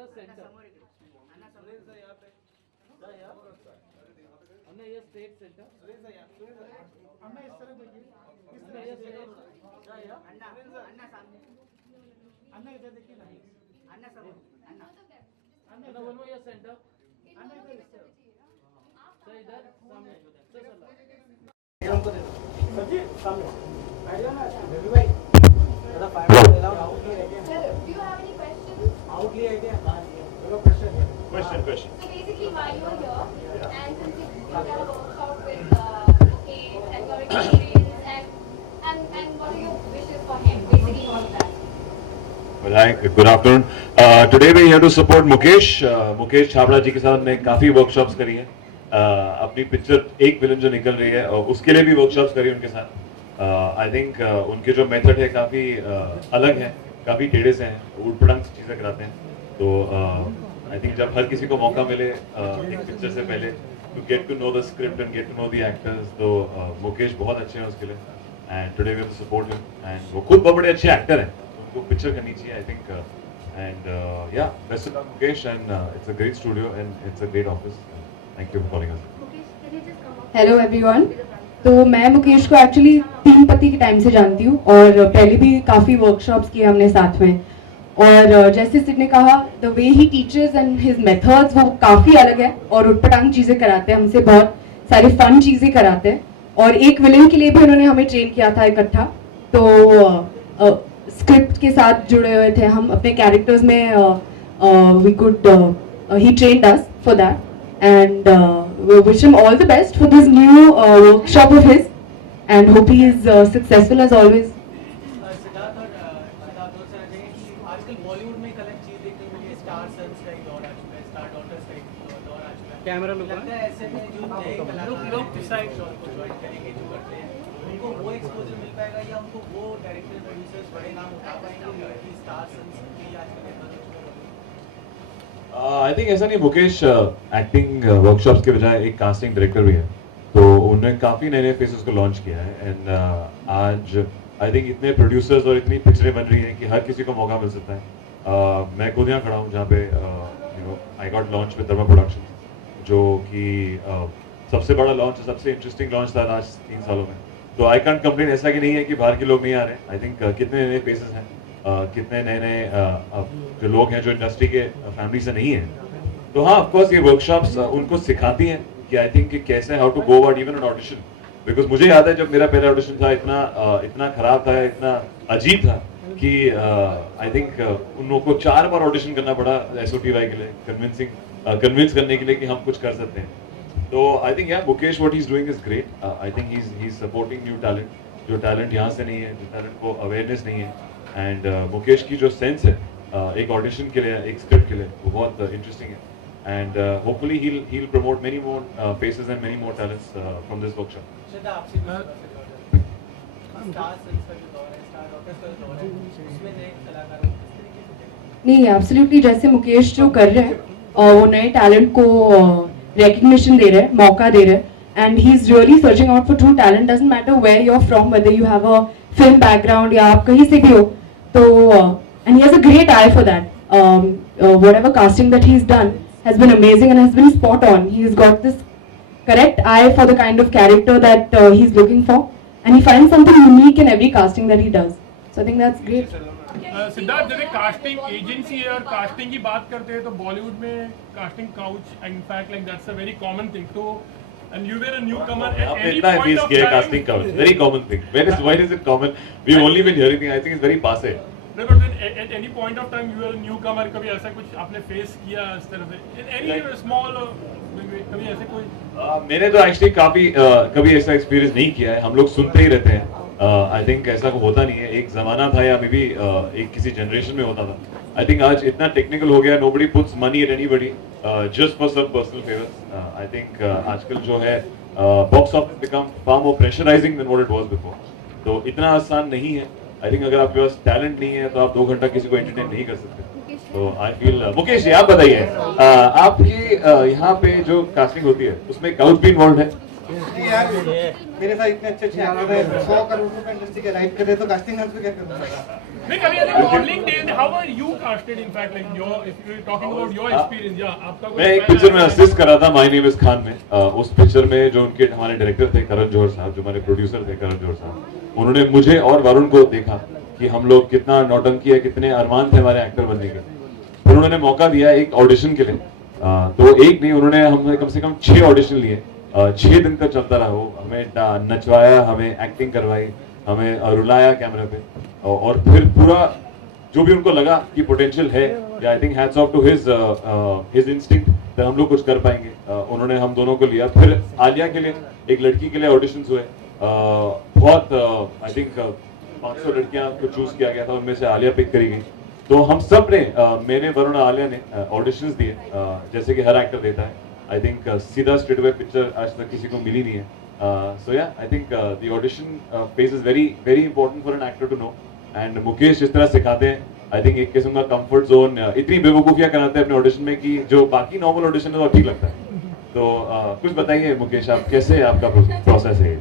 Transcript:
Sir centre हमने ये state centre हमने इस तरह देखिए इस हमने तरह ये से स्टेट अन्ना इधर देखिए ना अन्ना बोलो ये सेंटर अन्ना इधर इस तरह सर इधर सामने सर सर सच्ची सामने आइडिया ना बेबी भाई थोड़ा फाइव अलाउड आउटली idea Sir, do you have any questions? आउटली आइडिया बोलो question Question. So basically, why you are here, and since you have a workshop with Kate and your experience, and what are your wishes for him? Basically, all of that. Well, hi, good afternoon. Today we are here to support Mukesh. Mukesh Chhabra ji के साथ हमने काफी workshops करी हैं. अपनी picture एक film जो निकल रही है उसके लिए भी वर्कशॉप्स करी उनके साथ. आई थिंक उनके जो मेथड है काफी अलग है, काफी टेढ़े से हैं, उड़पड़ंग चीजें कराते हैं. तो आई थिंक जब हर किसी को मौका मिले एक पिक्चर से पहले to get to know the script and get to know the actors, तो मुकेश बहुत अच्छे हैं उसके लिए. And today we have to support him. And वो खुद बहुत बड़े अच्छे एक्टर हैं, उनको पिक्चर करनी चाहिए आई थिंक. एंड या best of luck Mukesh, and it's a great studio and it's a great office. Thank you for calling us. Hello everyone. तो मैं मुकेश को एक्चुअली 3 पति के टाइम से जानती हूँ और पहले भी काफ़ी वर्कशॉप्स किए हमने साथ में. और जैसे सिड ने कहा, the way he teachers and his methods वो काफ़ी अलग है और उटपटांग चीज़ें कराते हैं हमसे, बहुत सारी फन चीज़ें कराते हैं. और एक विलन के लिए भी उन्होंने हमें ट्रेन किया था इकट्ठा. तो स्क्रिप्ट के साथ जुड़े हुए थे हम अपने कैरेक्टर्स में. We could he trained us for that. And we wish him all the best for this new workshop of his, and hope he is successful as always. Siddharth और से आ जाएंगे कि आजकल बॉलीवुड में एक अलग चीज देखने को मिली है. स्टार सन्स का एक दौर आ चुका है, स्टार डॉटर्स का एक दौर आ चुका है. कैमरा लगता है ऐसे में जो नए कलाकार लोग डिसाइड को ज्वाइन करेंगे, जो करते हैं उनको वो एक्सपोजर मिल पाएगा या उनको वो डायरेक्टर प्रोड्यूसर्स बड़े नाम उठा पाएंगे कि स्टार सन्स की आजकल एक बदल चुका है. आई थिंक ऐसा नहीं. मुकेश एक्टिंग वर्कशॉप्स के बजाय एक कास्टिंग डायरेक्टर भी है, तो उन्होंने काफ़ी नए नए फेसेस को लॉन्च किया है. एंड आज आई थिंक इतने प्रोड्यूसर्स और इतनी पिक्चरें बन रही हैं कि हर किसी को मौका मिल सकता है. मैं खुद यहाँ खड़ा हूँ जहाँ पे you know I got launch with Dharma production, जो कि सबसे बड़ा लॉन्च, सबसे इंटरेस्टिंग लॉन्च था लास्ट 3 सालों में. तो आई कांट कंप्लेन. ऐसा कि नहीं है कि बाहर के लोग नहीं आ रहे. आई थिंक कितने नए फेसेस हैं, कितने नए नए जो लोग हैं जो इंडस्ट्री के फैमिली से नहीं हैं. तो हाँ, ऑफ कोर्स ये वर्कशॉप्स उनको सिखाती हैं कि आई थिंक कि कैसे how to go about even an audition. Because मुझे याद है जब मेरा पहला ऑडिशन था, इतना खराब था, इतना अजीब था कि आई थिंक उन लोगों को 4 बार ऑडिशन करना पड़ा SOTY के लिए, कन्विंस करने के लिए कि हम कुछ कर सकते हैं. तो आई थिंक या Mukesh what he is doing is great. I think he is supporting new talent, जो टैलेंट यहाँ से नहीं है, जो टैलेंट को अवेयरनेस नहीं है. एंड मुकेश की जो सेंस है एक ऑडिशन के लिए, एक स्क्रिप्ट के लिए, वो बहुत इंटरेस्टिंग है. And hopefully he'll promote many more faces and many more talents from this workshop. श्रद्धा आपसे स्टार सन्स का जो दौर है, स्टार डॉटर्स का जो दौर है, उसमें नए कलाकारों को किस तरीके से देखें? नहीं, एब्सोल्युटली जैसे मुकेश जो कर रहे हैं वो नए टैलेंट को रिकग्निशन दे रहे हैं, मौका दे रहे हैं. And he is really searching out for true talent. Doesn't matter where you are from, whether you have a film background या आप कहीं से भी हो. तो and he has a great eye for that. Whatever casting that he has done has been amazing and has been spot on. He's got this correct eye for the kind of character that he's looking for, and he finds something unique in every casting that he does. So I think that's great. Siddharth, जैसे casting agency है और casting की बात करते हैं तो बॉलीवुड में casting couch in fact like that's a very common thing. तो and you were a newcomer at any इतना point फीस of किया time. casting couch, very common thing. Why is it common? We've only been hearing things. I think it's very passe. No, but then at any point of time you were a newcomer. कभी ऐसा कुछ आपने face किया इस तरह से? In any small कभी ऐसे कोई? मैंने तो एक्चुअली कभी ऐसा एक्सपीरियंस नहीं किया है. हम लोग सुनते ही रहते हैं. आई थिंक ऐसा होता नहीं है. एक जमाना था या मे बी एक किसी जनरेशन में होता था. आई थिंक आज इतना टेक्निकल हो गया, nobody puts money at anybody just for some personal favours. I think आजकल जो है box office become far more pressurising than what it was before. तो इतना आसान नहीं है. आई थिंक अगर आपके पास टैलेंट नहीं है तो आप 2 घंटा किसी को एंटरटेन नहीं कर सकते. तो आई फील मुकेश जी, आप बताइए आपकी यहाँ पे जो कास्टिंग होती है उसमें काउच भी इन्वॉल्व है? यार मेरे साथ इतने अच्छे अच्छे एक्टर हैं, 100 करोड़ रुपए इंडस्ट्री के राइट कर रहे, तो कास्टिंग हाउस में क्या करूँगा? Like, I mean, modeling days, how are you casted? In fact, like if you're talking about your experience, yeah, आपका कोई मैं एक पिक्चर में असिस्ट करा था माय नेम इज खान में। उस पिक्चर में जो उनके हमारे डायरेक्टर थे करण जौहर साहब, जो हमारे प्रोड्यूसर थे करण जौहर साहब, उन्होंने मुझे और वरुण को देखा कि हम लोग कितना नौटंकी है, कितने अरमान थे हमारे एक्टर बनने के। फिर उन्होंने मौका दिया एक ऑडिशन के लिए। तो एक नहीं, उन्होंने हमने कम से कम 6 ऑडिशन लिए। 6 दिन तक चलता रहा वो, हमें नचवाया, हमें एक्टिंग करवाई, हमें रुलाया कैमरे पे, और फिर पूरा जो भी उनको लगा कि पोटेंशियल है, I think hats off to his instinct that हम लोग कुछ कर पाएंगे। उन्होंने हम दोनों को लिया। फिर आलिया के लिए, एक लड़की के लिए ऑडिशंस हुए। बहुत आई थिंक 500 लड़कियां को चूज किया गया था, उनमें से आलिया पिक करी गई। तो हम सब ने, मैंने, वरुण और आलिया ने ऑडिशंस दिए, जैसे कि हर एक्टर देता है। आई थिंक सीधा स्ट्रेट अवे पिक्चर आज तक किसी को मिली नहीं है। So yeah I think the audition phase is very very important for an actor to know. And Mukesh इस तरह सिखाते हैं, आई थिंक एक किस्म का कंफर्ट जोन, इतनी बेवकूफियां कराते हैं अपने ऑडिशन में कि जो बाकी नॉर्मल ऑडिशन है वो ठीक लगता है। तो कुछ बताइए मुकेश, आप कैसे, आपका प्रोसेस है?